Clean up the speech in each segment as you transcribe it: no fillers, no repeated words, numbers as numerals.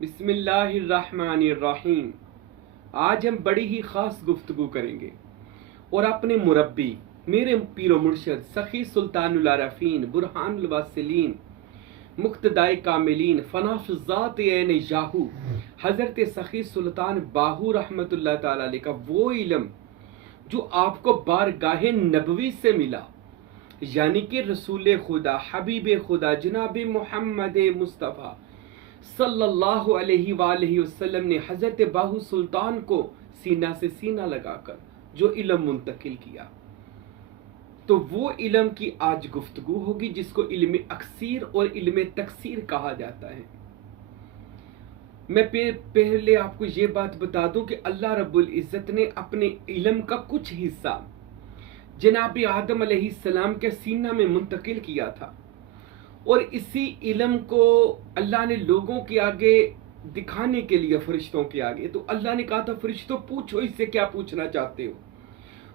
बिस्मिल्लाहिर्रहमानिर्रहीम। आज हम बड़ी ही ख़ास गुफ्तगू करेंगे और अपने मुरब्बी मेरे पीरो मुर्शद सखी सुल्तानुल आरफीन बुरहानुल वासिलीन मुक्तदाए कामिलीन फनाफ़िज़ात ऐन याहू हज़रत सखी सुल्तान बाहू रहमतुल्लाह ताला अलैह का वो इल्म जो आपको बारगाहे नबवी से मिला, यानी कि रसूल खुदा हबीब खुदा जनाब मोहम्मद मुस्तफ़ा सल्लल्लाहु अलैहि वसल्लम ने हज़रत बाहू सुल्तान को सीना से सीना लगाकर जो इल्म मुंतकिल किया, तो वो इल्म की आज गुफ्तगू होगी जिसको इल्म अक्सीर और इल्म तकसीर कहा जाता है। मैं पहले आपको ये बात बता दूं कि अल्लाह रब्बुल इज़्ज़त ने अपने इल्म का कुछ हिस्सा जनाब आदम अलैहिस्सलाम के सीना में मुंतकिल किया था और इसी इल्म को अल्लाह ने लोगों के आगे दिखाने के लिए फरिश्तों के आगे, तो अल्लाह ने कहा था फरिश्तों पूछो इससे क्या पूछना चाहते हो।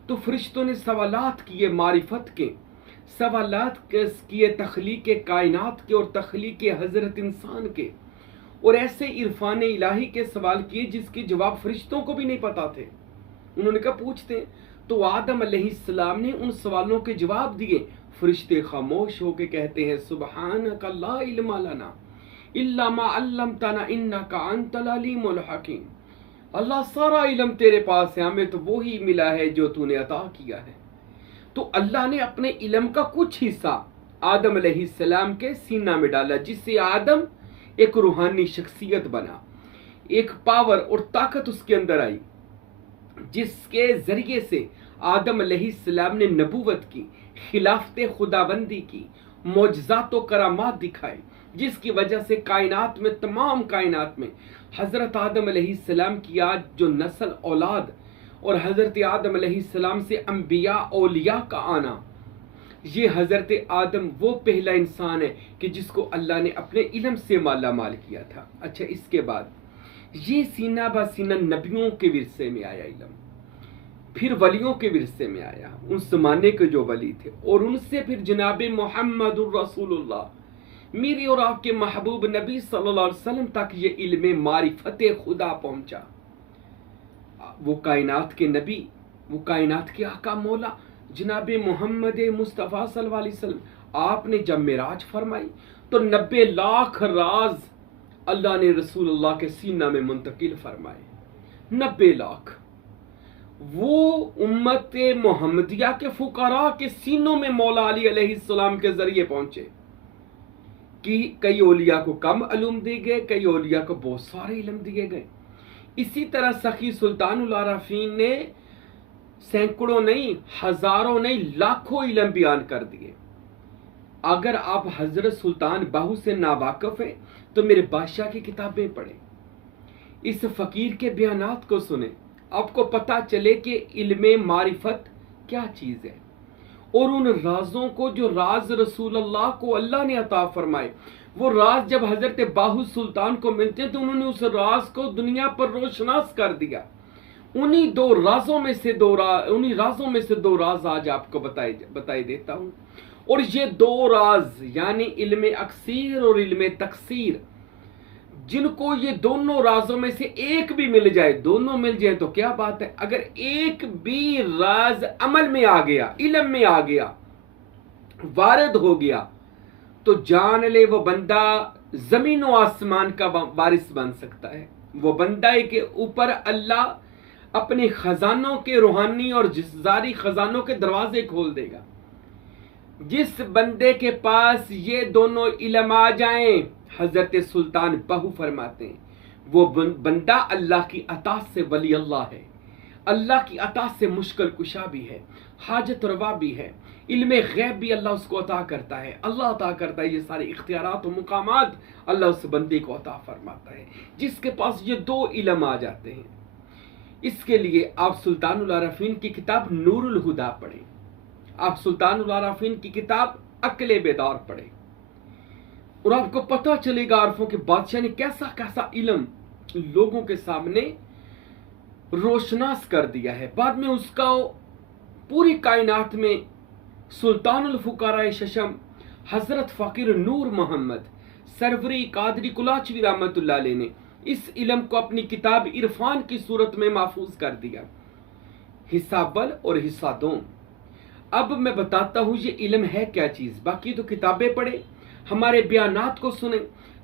तो फरिश्तों ने सवालात किए मारिफत के, सवालात किए तख्लीक कायनात के और तख्लीक हज़रत इंसान के, और ऐसे इरफान इलाही के सवाल किए जिसके जवाब फरिश्तों को भी नहीं पता थे। उन्होंने कहा पूछते हैं, तो आदम अलैहिस्सलाम ने उन सवालों के जवाब दिए। फरिश्ते खामोश होके कहते हैं सुब्हानका ला इल्मा लना इल्ला मा अल्लमतना इन्नका अंतल अलीमुल हकीम। अल्लाह सारा इल्म तेरे पास है, हमें तो वो ही मिला है जो तूने अता किया है। तो अल्लाह ने अपने इल्म का कुछ हिस्सा आदम अलैहिस्सलाम के सीना में डाला, जिससे आदम एक रूहानी शख्सियत बना, एक पावर और ताकत उसके अंदर आई, जिसके जरिए से आदम अलैहिस्सलाम ने नबूवत की, खिलाफत खुदाबंदी की, मोजज़ात व करामात दिखाए, जिसकी वजह से कायनात में, तमाम कायनात में हज़रत आदम अलैहिस्सलाम की आज जो नस्ल औलाद और हज़रत आदम अलैहिस्सलाम से अंबिया औलिया का आना, ये हज़रत आदम वो पहला इंसान है कि जिसको अल्लाह ने अपने इल्म से माला माल किया था। अच्छा, इसके बाद ये सीना बा सीना नबियों के विरसे में आया इल्म, फिर वलियों के विरसे में आया, उन ज़माने के जो वली थे, और उनसे फिर जनाब मोहम्मदुर रसूलुल्लाह मेरी और आपके महबूब नबी सल्लल्लाहु अलैहि वसल्लम तक ये इल्म मारिफत खुदा पहुंचा। वो कायनात के नबी, वो कायनात के आका मौला जनाब मोहम्मद मुस्तफ़ा सल्लल्लाहु अलैहि वसल्लम, आपने जब मेराज फरमाई तो 90 लाख राज अल्लाह ने रसूलुल्लाह के सीना में मुंतकिल फरमाए। 90 लाख वो उम्मत मोहम्मदिया के फुकरा के सीनों में मौला अली अलैहिस्सलाम के जरिए पहुंचे कि कई औलिया को कम इल्म दिए गए, कई औलिया को बहुत सारे इल्म दिए गए। इसी तरह सखी सुल्तानुल आरफीन ने सैकड़ों नहीं, हजारों नहीं, लाखों इल्म बयान कर दिए। अगर आप हजरत सुल्तान बाहू से नावाकिफ हैं तो मेरे बादशाह की किताबें पढ़ें, इस फकीर के बयानात को सुने, आपको पता चले कि इल्म मारिफत क्या चीज़ है, और उन राजों को जो राज रसूलुल्लाह को अल्लाह ने अता फरमाए, वो राज जब हजरत बाहू सुल्तान को मिलते हैं तो उन्होंने उस राज को दुनिया पर रोशनास कर दिया। उन्हीं राजों में से दो राज आज आपको बताई देता हूँ। और ये दो राज यानी इल्म अक्सीर और इल्म तकसीर, जिनको ये दोनों राजों में से एक भी मिल जाए, दोनों मिल जाए तो क्या बात है, अगर एक भी राज अमल में आ गया, इल्म में आ गया, वारिद हो गया, तो जान ले वो बंदा जमीन और आसमान का वारिस बन सकता है। वो बंदा के ऊपर अल्लाह अपने खजानों के, रूहानी और जिस्मानी खजानों के दरवाजे खोल देगा। जिस बंदे के पास ये दोनों इल्म आ जाएं, हजरत सुल्तान बाहू फरमाते हैं, वो बंदा अल्लाह की अता से वली अल्लाह है, अल्लाह की अता से मुश्किल कुशा भी है, हाजत रवा भी है, इल्म गैब भी अल्लाह उसको अता करता है। अल्लाह अता करता है ये सारे इख्तियारात और मुकामात अल्लाह उस बंदे को अता फरमाता है जिसके पास ये दो इल्म आ जाते हैं। इसके लिए आप सुल्तानुल आरफीन की किताब नूरुल हुदा पढ़ें, आप सुल्तानुल आरफीन की किताब अक्ले बेदार पढ़ें, और आपको पता चलेगा आरफों के बादशाह ने कैसा कैसा इल्म लोगों के सामने रोशनास कर दिया है। बाद में उसका पूरी कायनात में सुल्तानुल फुकारा शशम हजरत फ़कीर नूर मोहम्मद सरवरी कादरी कुलाचवी रहमतुल्लाह अलैह ने इस इल्म को अपनी किताब इरफान की सूरत में महफूज कर दिया, हिस्सा अव्वल और हिस्सा दोम। अब मैं बताता हूँ ये इल्म है क्या चीज़। बाकी तो किताबें पढ़े, हमारे बयानात को सुने।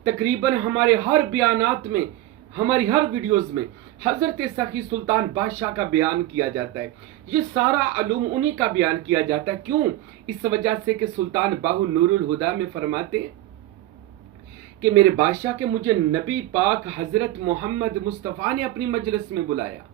तकरीबन हमारे हर बयानात में, हमारी हर वीडियोस में हज़रत सखी सुल्तान बादशाह का बयान किया जाता है। ये सारा अलूम उन्हीं का बयान किया जाता है। क्यों? इस वजह से कि सुल्तान बाहू नूरुल हुदा में फरमाते हैं कि मेरे बादशाह के मुझे नबी पाक हज़रत मोहम्मद मुस्तफ़ा ने अपनी मजलिस में बुलाया,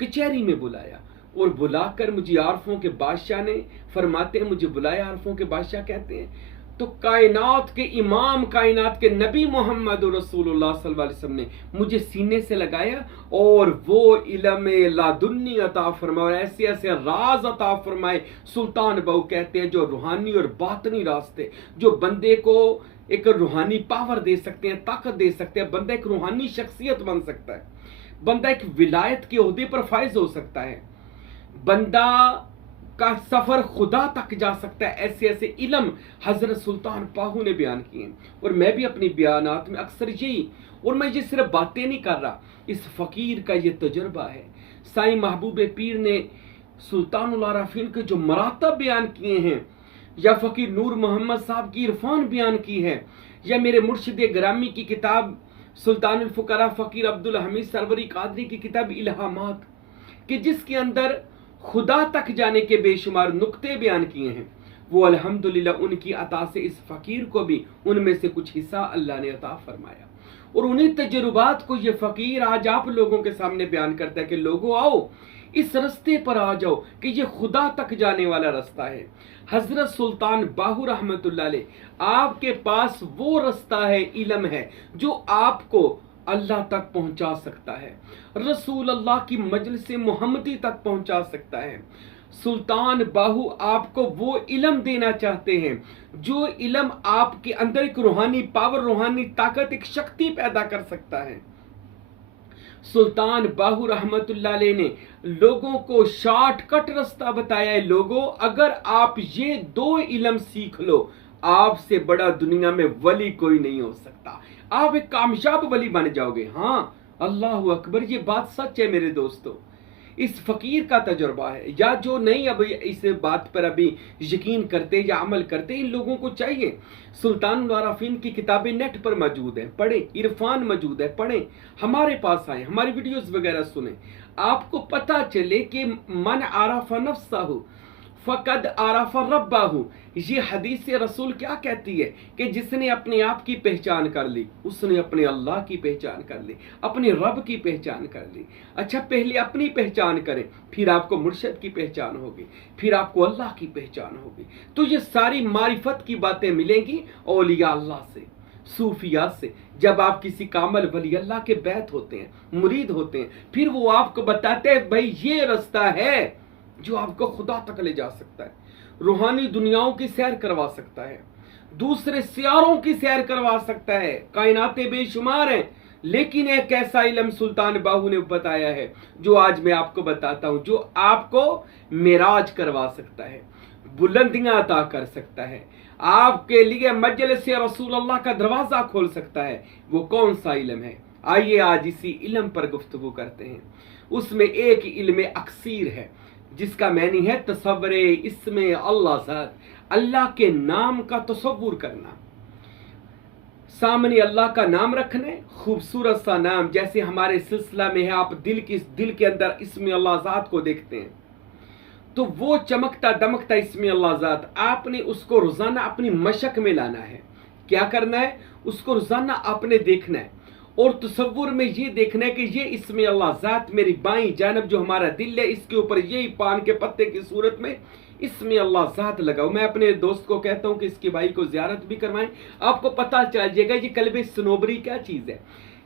कचहरी में बुलाया, और बुलाकर मुझे आरफों के बादशाह ने, फरमाते हैं मुझे बुलाया, आरफों के बादशाह कहते हैं, तो कायनात के इमाम, कायनात के नबी मोहम्मद रसूलुल्लाह सल्लल्लाहु अलैहि वसल्लम ने मुझे सीने से लगाया और वो इल्म लादुन्नी अता फरमाए, ऐसे ऐसे राज अता फरमाए। सुल्तान बाहू कहते हैं जो रूहानी और बातनी रास्ते, जो बंदे को एक रूहानी पावर दे सकते हैं, ताकत दे सकते हैं, बंदा एक रूहानी शख्सियत बन सकता है, बंदा एक विलायत के ओहदे पर फायज हो सकता है, बंदा का सफर खुदा तक जा सकता है। ऐसे ऐसे इल्म हजरत सुल्तान बाहू ने बयान किए। और मैं भी अपनी बयानात में अक्सर यही, और मैं ये सिर्फ बातें नहीं कर रहा, इस फकीर का ये तजुर्बा है। साईं महबूब पीर ने सुल्तानुल आरफीन के जो मरातब बयान किए हैं, या फकीर नूर मोहम्मद साहब की इरफान बयान की है, या मेरे मुर्शिद ग्रामी की किताब सुल्तानुल फुकरा फकीर अब्दुल हमीद सरवरी कादरी की किताब इल्हामात, कि जिसके अंदर खुदा तक जाने के बेशुमार नुक्ते बयान किए हैं, वो अल्हम्दुलिल्लाह उनकी अता से इस फकीर को भी उनमें से कुछ हिस्सा अल्लाह ने अता फरमाया। और उन्हीं तजुर्बात को ये फकीर आज आप लोगों के सामने बयान करता है कि लोगों आओ, इस रास्ते पर आ जाओ कि ये खुदा तक जाने वाला रास्ता है। हजरत सुल्तान बाहू रहमतुल्लाह अलैह, आपके पास वो रास्ता है, इल्म है, जो आपको अल्लाह तक पहुंचा सकता है, रसूल अल्लाह की मजलिस मोहम्मदी तक पहुंचा सकता है। सुल्तान बाहू आपको वो इल्म देना चाहते हैं जो इल्म आपके अंदर एक रूहानी पावर, रूहानी ताकत, एक शक्ति पैदा कर सकता है। सुल्तान बाहू रहमतुल्लाह अलैह ने लोगों को शॉर्टकट रास्ता बताया है। लोगों, अगर आप ये दो इल्म सीख लो, आपसे बड़ा दुनिया में वली कोई नहीं हो सकता, आप एक कामयाब वली बन जाओगे। हाँ, अल्लाह अकबर, ये बात सच है मेरे दोस्तों। इस फकीर का तजुर्बा है, या जो नहीं अब इस बात पर अभी यकीन करते या अमल करते, इन लोगों को चाहिए, सुल्तानुल आरफीन की किताबें नेट पर मौजूद है, पढ़ें, इरफान मौजूद है, पढ़ें, हमारे पास आए, हमारी वीडियोस वगैरह सुने, आपको पता चले कि मन आरफा नफ्सहु फकद आरफा रब्बाहु। ये हदीस रसूल क्या कहती है कि जिसने अपने आप की पहचान कर ली, उसने अपने अल्लाह की पहचान कर ली, अपने रब की पहचान कर ली। अच्छा, पहले अपनी पहचान करें, फिर आपको मुर्शिद की पहचान होगी, फिर आपको अल्लाह की पहचान होगी। तो ये सारी मारिफत की बातें मिलेंगी औलिया अल्लाह से, सूफिया से। जब आप किसी कामल वली अल्लाह के बैत होते हैं, मुरीद होते हैं, फिर वो आपको बताते हैं भाई ये रास्ता है जो आपको खुदा तक ले जा सकता है, रूहानी दुनियाओं की सैर करवा सकता है, दूसरे सियारों की सैर करवा सकता है। कायनातें बेशुमार हैं, लेकिन एक ऐसा इल्म सुल्तान बाहू ने बताया है जो आज मैं आपको बताता हूं, जो आपको मेराज करवा सकता है, बुलंदियां अता कर सकता है, आपके लिए मजलिस रसूल अल्लाह का दरवाजा खोल सकता है। वो कौन सा इल्म है? आइए आज इसी इल्म पर गुफ्तगू करते हैं। उसमें एक इल्म अक्सीर है जिसका मैनी है तसव्वुरे इसमें अल्लाह ज़ात, अल्लाह के नाम का तसव्वुर करना, सामने अल्लाह का नाम रखना, खूबसूरत सा नाम, जैसे हमारे सिलसिला में है, आप दिल के अंदर इसमें अल्लाह ज़ात को देखते हैं, तो वो चमकता दमकता इसमें अल्लाह ज़ात, आपने उसको रोजाना अपनी मशक में लाना है। क्या करना है? उसको रोजाना आपने देखना है और तसव्वुर में ये देखना है कि ये इसमें अल्लाह ज़ात मेरी बाईं जानब जो हमारा दिल है, इसके ऊपर यही पान के पत्ते की सूरत में इसमें अल्लाह ज़ात लगाओ। मैं अपने दोस्त को कहता हूँ कि इसके भाई को ज़ियारत भी करवाएं, आपको पता चल जाएगा ये कल्बे सनोबरी क्या चीज़ है।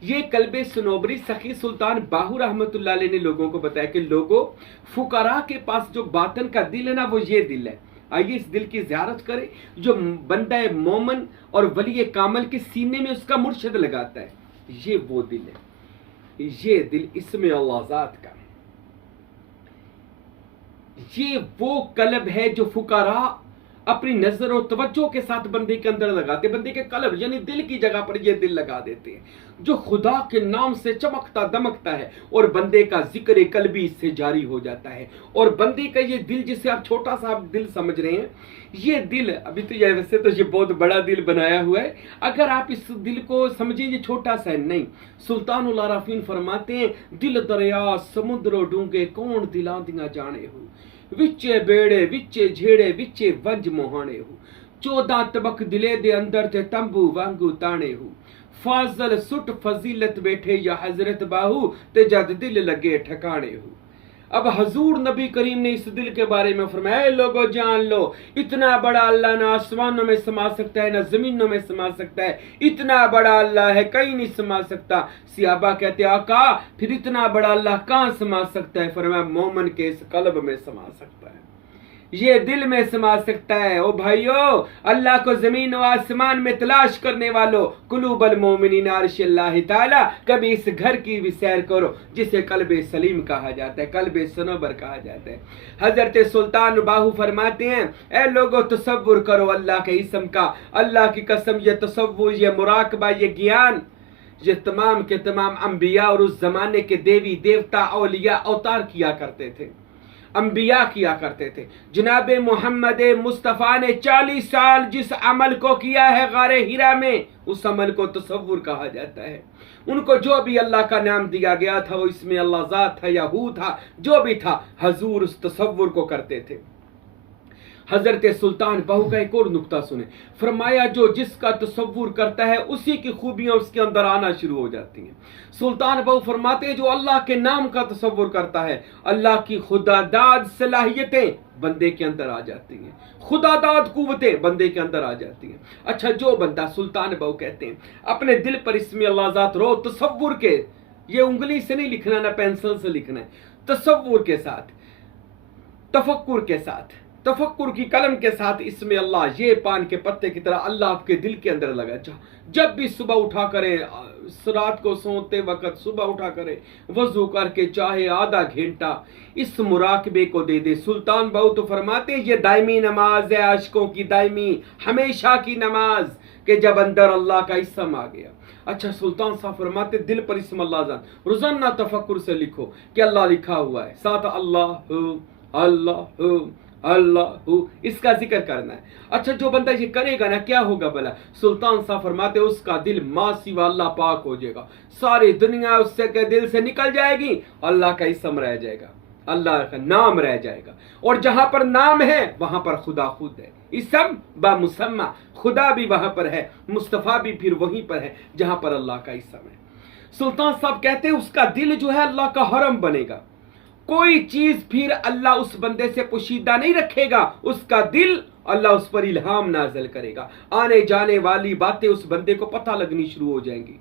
ये कल्बे सनोबरी सखी सुल्तान बाहू रहमतुल्लाह अलैह ने लोगों को बताया कि लोगों, फुकरा के पास जो बातन का दिल है ना, वो ये दिल है। आइए इस दिल की ज़ियारत करें जो बंदा मोमन और वली कामल के सीने में उसका मुर्शिद लगाता है। ये वो दिल है, ये दिल इसमें अल्लाह ज़ात का, ये वो कल्ब है जो फुकारा अपनी नजर और तवज्जो के साथ बंदे के अंदर लगाते, बंदे के कल्ब यानी दिल की जगह पर ये दिल लगा देते हैं। जो खुदा के नाम से चमकता दमकता है, और बंदे का जिक्र कल्बी इससे जारी हो जाता है। और बंदे का ये दिल, जिसे आप छोटा सा आप दिल समझ रहे हैं, ये दिल अभी तो ये वैसे तो ये बहुत बड़ा दिल बनाया हुआ है, अगर आप इस दिल को समझें ये छोटा सा है नहीं। सुल्तानुल आराफीन फरमाते हैं, दिल दरिया समुद्र डूंगे कौन दिला दिया जाने हो, विच्चे बेड़े विच्चे झेड़े विच्चे वंज मोहाने हो, 14 तबक दिले दे अंदर ते तंबू वांगू ताने हो, फाजल सुट फजीलत बैठे या हजरत बाहू ते जद दिल लगे ठिकाने हो। अब हजूर नबी करीम ने इस दिल के बारे में फरमाया, लोगों जान लो, इतना बड़ा अल्लाह ना आसमानों में समा सकता है ना जमीनों में समा सकता है, इतना बड़ा अल्लाह है कहीं नहीं समा सकता। सियाबा कहते आका फिर इतना बड़ा अल्लाह कहाँ समा सकता है? फरमाया मोमन के इस कल्ब में समा सकता है, ये दिल में समा सकता है। ओ भाइयों, अल्लाह को जमीन और आसमान में तलाश करने वालों, कुलूबल मोमिनीन अर्शल्लाह ताला, कभी इस घर की भी सैर करो जिसे कल्बे सलीम कहा जाता है, कल्बे सनोबर कहा जाता है। हजरत सुल्तान बाहू फरमाते हैं, ए लोगों तसव्वुर करो अल्लाह के इसम का, अल्लाह की कसम ये तसव्वुर, ये मुराकबा, ये ज्ञान, ये तमाम के तमाम अंबिया और उस जमाने के देवी देवता औलिया अवतार किया करते थे, अंबिया किया करते थे। जनाब मोहम्मद मुस्तफ़ा ने 40 साल जिस अमल को किया है गारे हिरा में, उस अमल को तसव्वुर कहा जाता है। उनको जो भी अल्लाह का नाम दिया गया था, वो इसमें अल्लाह ज़ात था या हू था, जो भी था, हजूर उस तसव्वुर को करते थे। हजरत सुल्तान बाहू का एक और नुक्ता सुने, फरमाया जो जिसका तसव्वुर करता है उसी की खूबियां उसके अंदर आना शुरू हो जाती हैं। सुल्तान बाहू फरमाते हैं, जो अल्लाह के नाम का तसव्वुर करता है, अल्लाह की खुदादाद सलाहियतें बंदे के अंदर आ जाती हैं, खुदादाद कुव्वतें बंदे के अंदर आ जाती हैं। अच्छा, जो बंदा, सुल्तान बाहू कहते हैं, अपने दिल पर इसमें अल्लाह ज़ात रो तसव्वुर के, ये उंगली से नहीं लिखना ना पेंसिल से लिखना है, तसव्वुर के साथ, तफक्कुर के साथ, तफक्कुर की कलम के साथ, इसमें अल्लाह ये पान के पत्ते की तरह अल्लाह आपके दिल के अंदर लगा। जब भी सुबह उठा करें, रात को सोते वक्त सुबह उठा करें, वजू करके चाहे आधा घंटा इस मुराकबे को दे दे। सुल्तान बाहू तो फरमाते ये दायमी नमाज है, आशिकों की दायमी हमेशा की नमाज, के जब अंदर अल्लाह का इसम आ गया। अच्छा, सुल्तान साहब फरमाते दिल पर इसम अल्लाह जान, रोजाना तफक्कुर से लिखो कि अल्लाह लिखा हुआ है, साथ अल्लाह अल्लाह अल्लाह, इसका जिक्र करना है। अच्छा, जो बंदा ये करेगा ना, क्या होगा भला? सुल्तान साहब फरमाते उसका दिल माँ सिवा अल्लाह पाक हो जाएगा, सारी दुनिया उससे के दिल से निकल जाएगी, अल्लाह का इसम रह जाएगा, अल्लाह का नाम रह जाएगा। और जहां पर नाम है वहां पर खुदा खुद है, इसम बा मुसम्मा, खुदा भी वहां पर है, मुस्तफा भी फिर वहीं पर है जहां पर अल्लाह का इसम है। सुल्तान साहब कहते हैं उसका दिल जो है अल्लाह का हरम बनेगा, कोई चीज फिर अल्लाह उस बंदे से पोशीदा नहीं रखेगा, उसका दिल अल्लाह उस पर इल्हाम नाज़िल करेगा, आने जाने वाली बातें उस बंदे को पता लगनी शुरू हो जाएंगी।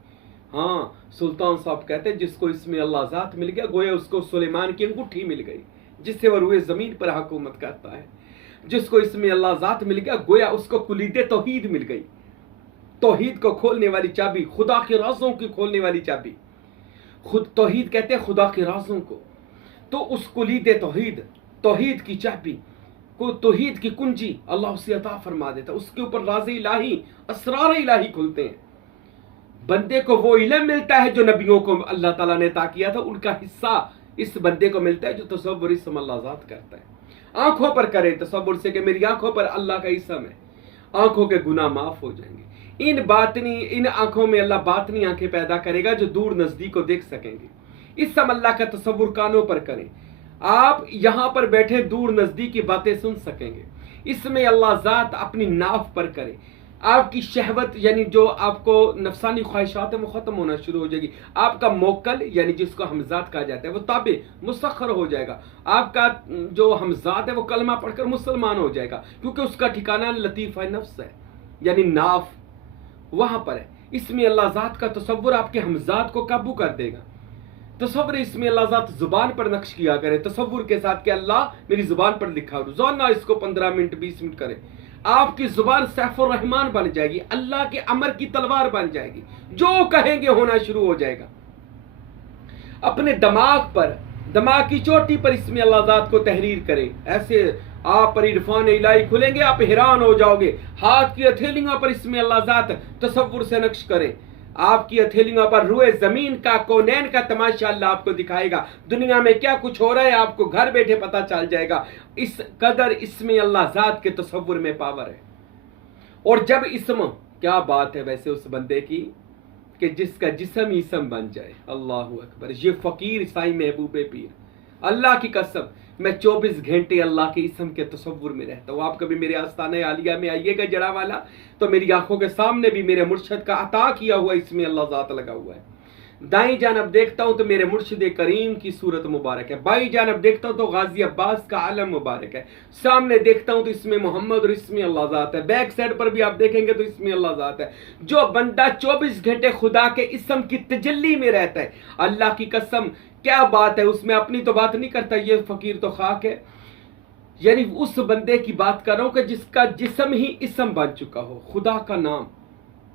हाँ, सुल्तान साहब कहते हैं जिसको इसमें अल्लाह ज़ात मिल गया, गोया उसको सुलेमान की अंगूठी मिल गई जिससे वह रुए जमीन पर हुकूमत करता है। जिसको इसमें अल्लाह ज़ात मिल गया, गोया उसको कुलीदे तौहीद मिल गई, तौहीद को खोलने वाली चाबी, खुदा के राज़ों की खोलने वाली चाबी। खुद तौहीद कहते हैं खुदा के राज़ों को, तो उस कुलीदे तौहीद, तौहीद की चाबी को, तौहीद की कुंजी अल्लाह उसे अता फरमा देता, उसके ऊपर राज़ इलाही, असरार इलाही खुलते हैं। बंदे को वो इल्म मिलता है जो नबियों को अल्लाह ताला ने अता किया था, उनका हिस्सा इस बंदे को मिलता है जो तसव्वुर इसम अल्लाह ज़ात करता है। आंखों पर करे तसव्वुर से कि मेरी आंखों पर अल्लाह का इसम है, आंखों के गुनाह माफ हो जाएंगे। इन आंखों में अल्लाह बातनी आंखें पैदा करेगा जो दूर नजदीक को देख सकेंगे। इसम अल्लाह का तसव्वुर कानों पर करें, आप यहां पर बैठे दूर नजदीक की बातें सुन सकेंगे। इसमें अल्लाह ज़ात अपनी नाफ पर करे, आपकी शहवत यानी जो आपको नफसानी ख्वाहिशात है वो खत्म होना शुरू हो जाएगी। आपका मोकल यानी जिसको हमजात कहा जाता है वो ताबे मुसख्खर हो जाएगा। आपका जो हमजात है वो कलमा पढ़कर मुसलमान हो जाएगा, क्योंकि उसका ठिकाना लतीफ़ा नफ्स है, यानी नाफ वहां पर है। इसमें अल्लाह ज़ात का तसव्वुर आपके हमजात को काबू कर देगा। तसव्वुर इसमें अल्लाह ज़ात जुबान पर नक्श किया करे, तसव्वुर के साथ कि अल्लाह मेरी जुबान पर लिखा, रोजाना इसको 15 मिनट 20 मिनट करे, आपकी जुबान सैफुर रहमान बन जाएगी, अल्लाह के अमर की तलवार बन जाएगी, जो कहेंगे होना शुरू हो जाएगा। अपने दिमाग पर, दिमाग की चोटी पर इसमें अल्लाह ज़ात को तहरीर करें, ऐसे आप पर इरफान इलाही खुलेंगे, आप हैरान हो जाओगे। हाथ की हथेलियों पर इसमें अल्लाह ज़ात तसव्वुर से नक्श करें, आपकी हथेलियों पर रुए जमीन का, कौनैन का तमाशा अल्लाह आपको दिखाएगा। दुनिया में क्या कुछ हो रहा है आपको घर बैठे पता चल जाएगा। इस कदर इसमें अल्लाह जात के तसव्वुर में पावर है। और जब इसम, क्या बात है वैसे उस बंदे की कि जिसका जिस्म इसम बन जाए। अल्लाह अकबर। ये फकीर साईं महबूब पीर, अल्लाह की कसम मैं 24 घंटे अल्लाह के इसम के तसव्वुर में रहता हूँ। आप कभी मेरे आस्ताने आलिया में आइएगा जड़ा वाला, तो मेरी आंखों के सामने भी मेरे मुर्शद का अता किया हुआ इसमें अल्लाह ज़ात लगा हुआ है। दाई जानब देखता हूँ तो मेरे मुर्शिद करीम की सूरत मुबारक है, बाई जानब देखता हूँ तो गाजी अब्बास का आलम मुबारक है, सामने देखता हूँ तो इसमें मोहम्मद और इसमें अल्लाह ज़ात है, बैक साइड पर भी आप देखेंगे तो इसमें अल्लाह ज़ात है। जो बंदा 24 घंटे खुदा के इसम की तजल्ली में रहता है, अल्लाह की कसम क्या बात है, उसमें अपनी तो बात नहीं करता, ये फकीर तो खाक है। यानी उस बंदे की बात कर रहा हूँ कि जिसका जिस्म ही इसम बन चुका हो, खुदा का नाम।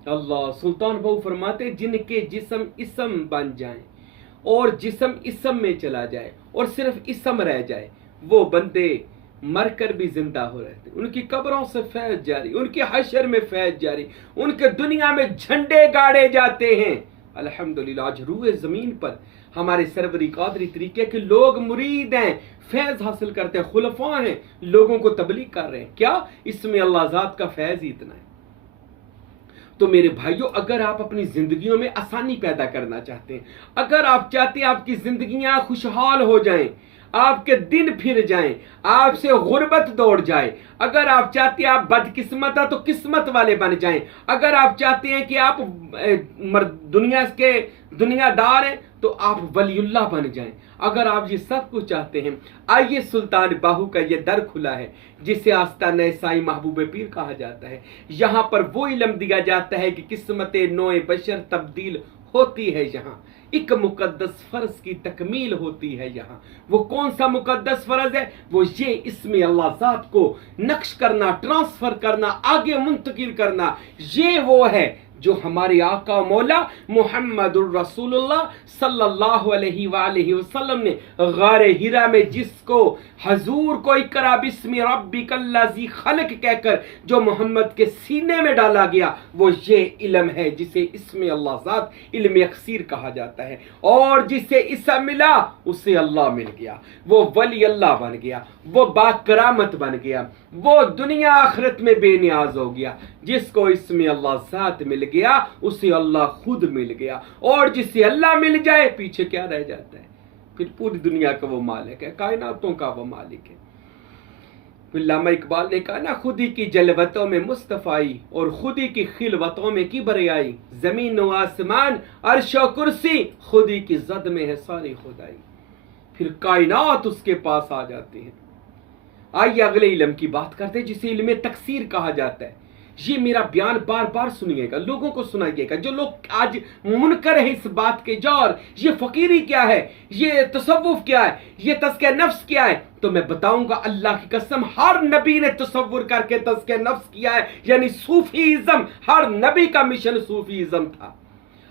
अल्लाह सुल्तान बहु फरमाते जिनके जिस्म इसम बन जाए और जिस्म इसम में चला जाए और सिर्फ इसम रह जाए, वो बंदे मरकर भी जिंदा हो रहते, उनकी कब्रों से फैज जारी, उनके हशर में फैज जारी, उनके दुनिया में झंडे गाड़े जाते हैं। अल्हम्दुलिल्लाह आज रूए जमीन पर हमारे सरवरी कादरी तरीके के लोग मुरीद हैं, फैज हासिल करते हैं, खुलफा हैं, लोगों को तबलीग कर रहे हैं। क्या इसमें अल्लाह ज़ात का फैज ही इतना है। तो मेरे भाइयों, अगर आप अपनी जिंदगियों में आसानी पैदा करना चाहते हैं, अगर आप चाहते हैं आपकी जिंदगियां खुशहाल हो जाएं, आपके दिन फिर जाएं, आपसे गुर्बत दौड़ जाए, अगर आप चाहते हैं आप बदकिस्मत है तो किस्मत वाले बन जाएं, अगर आप चाहते हैं कि आप दुनिया के दुनियादार हैं तो आप वलीउल्लाह बन जाएं, अगर आप ये सब कुछ चाहते हैं, आइए सुल्तान बाहू का ये दर खुला है जिसे आस्ताने साईं महबूब पीर कहा जाता है। यहाँ पर वो इल्म दिया जाता है कि किस्मत नोए बशर तब्दील होती है, यहाँ एक मुकद्दस फर्ज की तकमील होती है। यहाँ वो कौन सा मुकद्दस फर्ज है? वो ये इसमें अल्लाह ज़ात को नक्श करना, ट्रांसफर करना, आगे मुंतकिल करना। ये वो है जो हमारे आका मौला मुहम्मदुर रसूलुल्लाह सल्लल्लाहु अलैहि वसल्लम ने गारे हिरा में जिसको हजूर को इकरा बिस्मि रब्बिकल्लज़ी खलक कहकर जो मोहम्मद के सीने में डाला गया, वो ये इल्म है जिसे इसमें अल्लाह ज़ात इल्म यकसीर कहा जाता है। और जिसे इसम मिला उसे अल्लाह मिल गया, वो वली अल्लाह बन गया, वो बाकरामत बन गया, वो दुनिया आखिरत में बेनियाज हो गया। जिसको इसमें अल्लाह ज़ात मिल गया उसे अल्लाह खुद मिल गया, और जिसे अल्लाह मिल जाए पीछे क्या रह जाता है? फिर पूरी दुनिया का वो मालिक है, कायनातों का वो मालिक है। अल्लामा इकबाल ने कहा ना, खुदी की जलवतों में मुस्तफ़ाई और खुदी की खिलवतों में किबरियाई, जमीन व आसमान अर्श व कुर्सी खुदी की जद में है सारी खुदाई। फिर कायनात उसके पास आ जाती है। आइए अगले इल्म की बात करते हैं जिसे इल्म तकसीर कहा जाता है। ये मेरा बयान बार बार सुनिएगा, लोगों को सुनाइएगा। जो लोग आज मुनकर है इस बात के, जौर ये फकीरी क्या है, ये तसव्वुफ क्या है, ये तस्के नफ्स क्या है, तो मैं बताऊंगा अल्लाह की कसम हर नबी ने तसव्वुर करके तस्के नफ्स किया है। यानी सूफीज़म, हर नबी का मिशन सूफीज़म था,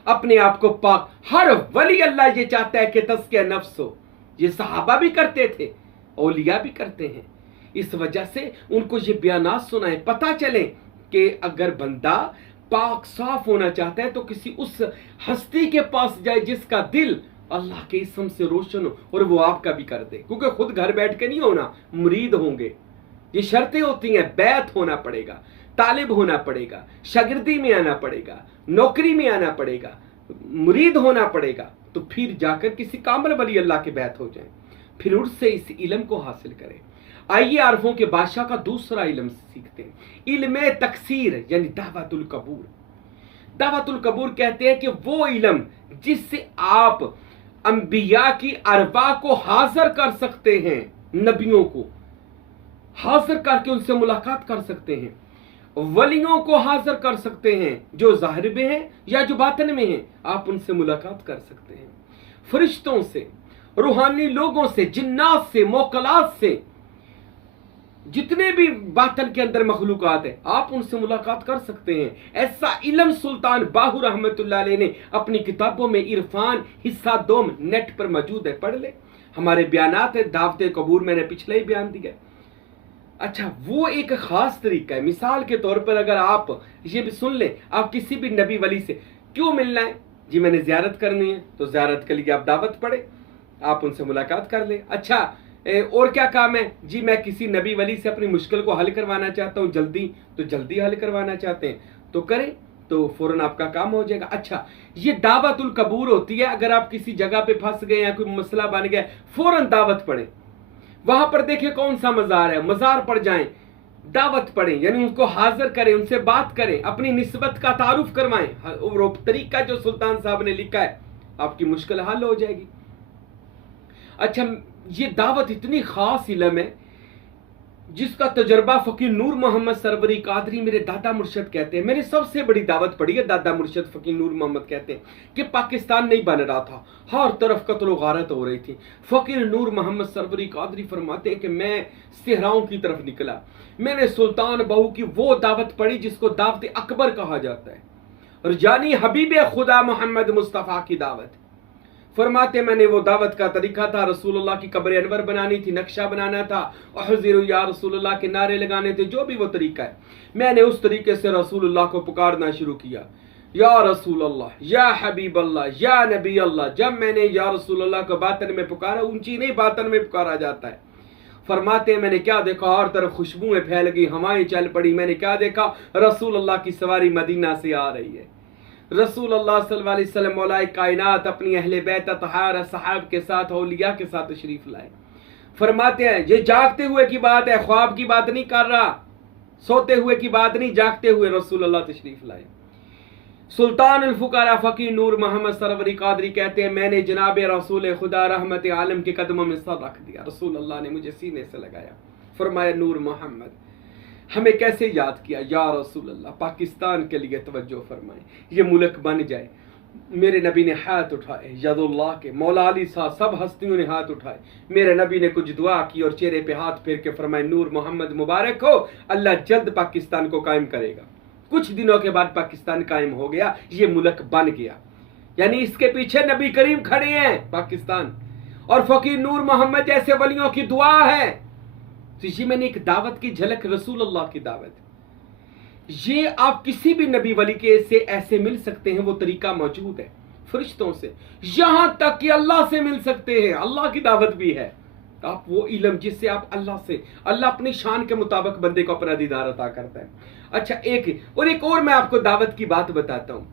अपने आप को पाक। हर वली अल्लाह ये चाहता है कि तस्के नफ्स हो। ये सहाबा भी करते थे, औलिया भी करते हैं। इस वजह से उनको ये बयानात सुनाए, पता चले कि अगर बंदा पाक साफ होना चाहता है तो किसी उस हस्ती के पास जाए जिसका दिल अल्लाह के इसम से रोशन हो, और वो आपका भी कर दे। क्योंकि खुद घर बैठ के नहीं होना, मुरीद होंगे, ये शर्तें होती हैं। बैत होना पड़ेगा, तालिब होना पड़ेगा, शागिर्दी में आना पड़ेगा, नौकरी में आना पड़ेगा, मुरीद होना पड़ेगा, तो फिर जाकर किसी कामिल वली अल्लाह के बैत हो जाए, फिर उससे इस इल्म को हासिल करें। आइए आरफों के बादशाह का दूसरा इल्म सीखते हैं, इल्म तकसीर यानी दावतुल कबूर। दावतुल कबूर कहते हैं कि वो इल्म जिससे आप अंबिया की अरवा को हाजिर कर सकते हैं, नबियों को हाजिर करके उनसे मुलाकात कर सकते हैं, वलियों को हाजिर कर सकते हैं, जो जाहिर में हैं या जो बातिन में हैं, आप उनसे मुलाकात कर सकते हैं। फरिश्तों से, रूहानी लोगों से, जिन्नात से, मोकलात से, जितने भी बातन के अंदर मखलूकात है, आप उनसे मुलाकात कर सकते हैं। ऐसा इल्म सुल्तान बाहू रहमतुल्लाह अलैह ने अपनी किताबों में इरफान हिस्सा 2 नेट पर मौजूद है, पढ़ ले। हमारे बयानात है, दावत कबूर मैंने पिछले ही बयान दिया। अच्छा, वो एक खास तरीका है। मिसाल के तौर पर अगर आप ये भी सुन ले, आप किसी भी नबी वली से क्यों मिलना है? जी मैंने ज़ियारत करनी है, तो ज़ियारत के लिए आप दावत पढ़े, आप उनसे मुलाकात कर ले। अच्छा और क्या काम है? जी मैं किसी नबी वली से अपनी मुश्किल को हल करवाना चाहता हूँ जल्दी, तो जल्दी हल करवाना चाहते हैं तो करें, तो फौरन आपका काम हो जाएगा। अच्छा ये दावतुल कबूल होती है, अगर आप किसी जगह पे फंस गए या कोई मसला बन गया, फौरन दावत पढ़ें। वहां पर देखें कौन सा मज़ार है, मज़ार पर जाएं, दावत पढ़ें, यानी उनको हाजिर करें, उनसे बात करें, अपनी निस्बत का तारुफ करवाएं। और तरीका जो सुल्तान साहब ने लिखा है, आपकी मुश्किल हल हो जाएगी। अच्छा ये दावत इतनी खास इल्म है जिसका तजर्बा फकीर नूर मोहम्मद सरवरी कादरी मेरे दादा मुर्शद कहते हैं। मैंने सबसे बड़ी दावत पढ़ी है, दादा मुर्शद फकीर नूर मोहम्मद कहते हैं कि पाकिस्तान नहीं बन रहा था, हर तरफ कत्ल गारत हो रही थी। फकीर नूर मोहम्मद सरवरी कादरी फरमाते हैं कि मैं सहराओं की तरफ निकला, मैंने सुल्तान बहू की वो दावत पढ़ी जिसको दावत अकबर कहा जाता है, और जानी हबीब खुदा मोहम्मद मुस्तफ़ा की दावत। फरमाते मैंने वो दावत का तरीका था, रसूलुल्लाह की कब्र अनवर बनानी थी, नक्शा बनाना था, अहज़िरु या रसूलुल्लाह के नारे लगाने थे, जो भी वो तरीका है, मैंने उस तरीके से रसूलुल्लाह को पुकारना शुरू किया, या रसूलुल्लाह, या हबीब अल्लाह, या नबी अल्लाह। जब मैंने या रसूलुल्लाह को बातन में पुकारा, ऊंची नहीं बातन में पुकारा जाता है। फरमाते मैंने क्या देखा, हर तरफ खुशबुएं फैल गई, हवाएं चल पड़ी, मैंने क्या देखा, रसूलुल्लाह की सवारी मदीना से आ रही है। रसूलुल्लाह सल्लल्लाहु अलैहि वसल्लम मौलाए कायनात अपनी अहले बैत अतहार सहाब के साथ, औलिया के साथ तशरीफ लाए। फरमाते हैं ये जागते हुए की बात है, ख्वाब की बात नहीं कर रहा, सोते हुए की बात नहीं, जागते हुए रसूलुल्लाह तशरीफ लाए। सुल्तान अल फुकारा फकीर नूर मोहम्मद सरवरी कादरी कहते हैं मैंने जनाब रसूल खुदा रहमत आलम के कदमों में सर रख दिया, रसूलुल्लाह ने मुझे सीने से लगाया, फरमाया नूर मोहम्मद हमें कैसे याद किया, या रसूलुल्लाह पाकिस्तान के लिए तवज्जो फरमाए, ये मुल्क बन जाए। मेरे नबी ने हाथ उठाए, यदुल्लाह के मौला अली साहब सब हस्तियों ने हाथ उठाए, मेरे नबी ने कुछ दुआ की और चेहरे पे हाथ फेर के फरमाए नूर मोहम्मद मुबारक हो, अल्लाह जल्द पाकिस्तान को कायम करेगा। कुछ दिनों के बाद पाकिस्तान कायम हो गया, ये मुल्क बन गया, यानी इसके पीछे नबी करीम खड़े हैं पाकिस्तान, और फकीर नूर मोहम्मद जैसे वलियों की दुआ है। तो ये मैंने एक दावत की झलक, रसूलुल्लाह की दावत, ये आप किसी भी नबी वली के से ऐसे मिल सकते हैं, वो तरीका मौजूद है, फरिश्तों से, यहां तक कि अल्लाह से मिल सकते हैं, अल्लाह की दावत भी है। तो आप वो इल्म जिससे आप अल्लाह से, अल्लाह अपनी शान के मुताबिक बंदे को अपना दीदार अता करता है। अच्छा एक और मैं आपको दावत की बात बताता हूं।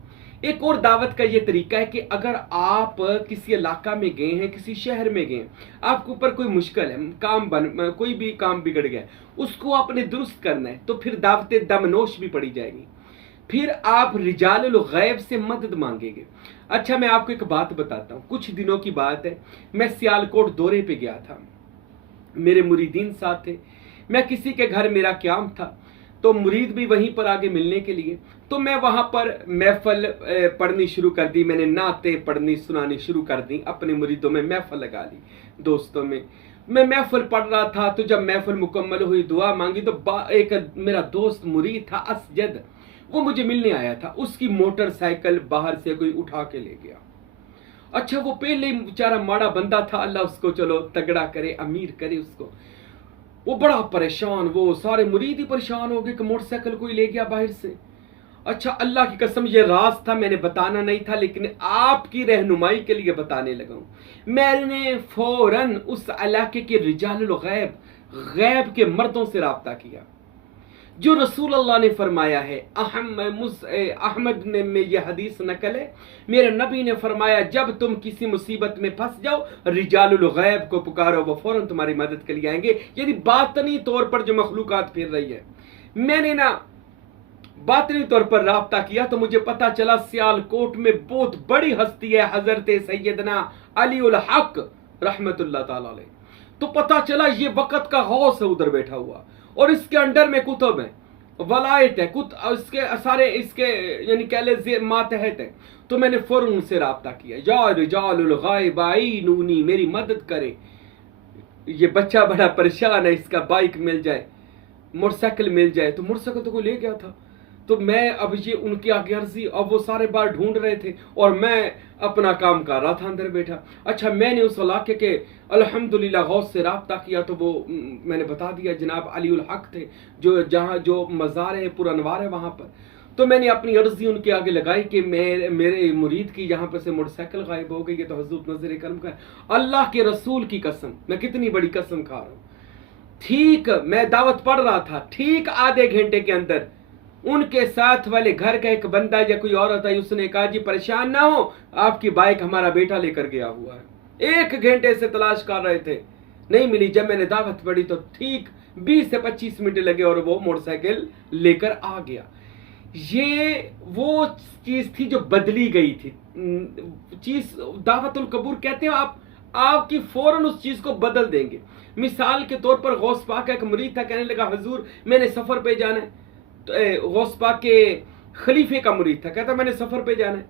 एक और दावत का ये तरीका है कि अगर आप किसी इलाका में गए हैं, किसी शहर में गए, आपके ऊपर कोई मुश्किल है, कोई भी काम बिगड़ गया, उसको आपने दुरुस्त करना है, तो फिर दावत दमनोश भी पड़ी जाएगी, फिर आप रिजालुल गैब से मदद मांगेंगे। अच्छा मैं आपको एक बात बताता हूँ, कुछ दिनों की बात है, मैं सियालकोट दौरे पे गया था, मेरे मुरीदीन साथ थे, मैं किसी के घर मेरा क्याम था, तो मुरीद भी वहीं पर आगे मिलने के लिए, तो मैं वहां पर महफल पढ़नी शुरू कर दी, मैंने नाते पढ़नी सुनानी शुरू कर दी, अपने मुरीदों में महफल लगा ली, दोस्तों में मैं महफल पढ़ रहा था। तो जब महफल मुकम्मल हुई, दुआ मांगी, तो एक मेरा दोस्त मुरीद था असजद, वो मुझे मिलने आया था, उसकी मोटरसाइकिल बाहर से कोई उठा के ले गया। अच्छा वो पहले बेचारा माड़ा बंदा था, अल्लाह उसको चलो तगड़ा करे, अमीर करे उसको, वो बड़ा परेशान, वो सारे मुरीद ही परेशान हो गए कि मोटरसाइकिल कोई ले गया बाहर से। अच्छा अल्लाह की कसम ये राज था, मैंने बताना नहीं था, लेकिन आपकी रहनुमाई के लिए बताने लगा हूं। मैंने फौरन उस इलाके के रिजालुल गैब, गैब के मर्दों से राब्ता किया, जो रसूल अल्लाह ने फरमाया है, अहमद ने में यह हदीस नकल है, मेरे नबी ने फरमाया जब तुम किसी मुसीबत में फंस जाओ, रिजालुल गैब को पुकारो, वो फौरन तुम्हारी मदद के लिए आएंगे। यदि बातनी तौर पर जो मखलूकात फिर रही है, मैंने ना बातनी तौर पर राब्ता किया, तो मुझे पता चला सियालकोट में बहुत बड़ी हस्ती है, हजरत सैयदना अली उल हक रहमतुल्लाह ताला अलैह। तो पता चला ये वक़्त का गौस है उधर बैठा हुआ, और इसके अंडर में कुतुब है, वलायत है, इसके सारे इसके यानी कह ले मातहत है। तो मैंने फौरन उनसे राब्ता किया, या रिजालुल गैब आईनूनी, मेरी मदद करें, ये बच्चा बड़ा परेशान है, इसका बाइक मिल जाए, मोटरसाइकिल मिल जाए। तो मोटरसाइकिल तो कोई ले गया था, तो मैं अब ये उनकी आगे अर्जी, अब वो सारे बार ढूंढ रहे थे और मैं अपना काम कर रहा था अंदर बैठा। अच्छा मैंने उस इलाके के अल्हम्दुलिल्लाह गौस से राब्ता किया, तो वो मैंने बता दिया जनाब अली उल हक थे, जो जहाँ जो मज़ार है पुरनवार है वहाँ पर। तो मैंने अपनी अर्जी उनके आगे लगाई कि मेरे मुरीद की यहाँ पर से मोटरसाइकिल गायब हो गई है, तो हुजूर नजर करम का अल्लाह के रसूल की कसम, मैं कितनी बड़ी कसम खा रहा हूँ, ठीक मैं दावत पढ़ रहा था, ठीक आधे घंटे के अंदर उनके साथ वाले घर का एक बंदा या कोई औरत आई, उसने कहा जी परेशान ना हो, आपकी बाइक हमारा बेटा लेकर गया हुआ है। 1 घंटे से तलाश कर रहे थे, नहीं मिली। जब मैंने दावत पढ़ी तो ठीक 20 से 25 मिनट लगे और वो मोटरसाइकिल लेकर आ गया। ये वो चीज थी जो बदली गई थी चीज, दावतुल कबूल कहते हो आपकी फौरन उस चीज को बदल देंगे। मिसाल के तौर पर गौस पाक का एक मुरीद था, कहने लगा हुजूर मैंने सफर पे जाना है, तो गौस पाक के खलीफे का मुरीद था, कहता मैंने सफर पे जाना है।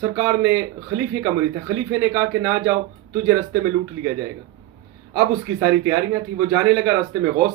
सरकार ने खलीफे का मुरीद था, खलीफे ने कहा कि ना जाओ, तुझे रास्ते में लूट लिया जाएगा। अब उसकी सारी तैयारियां थी, वो जाने लगा, रास्ते में गौस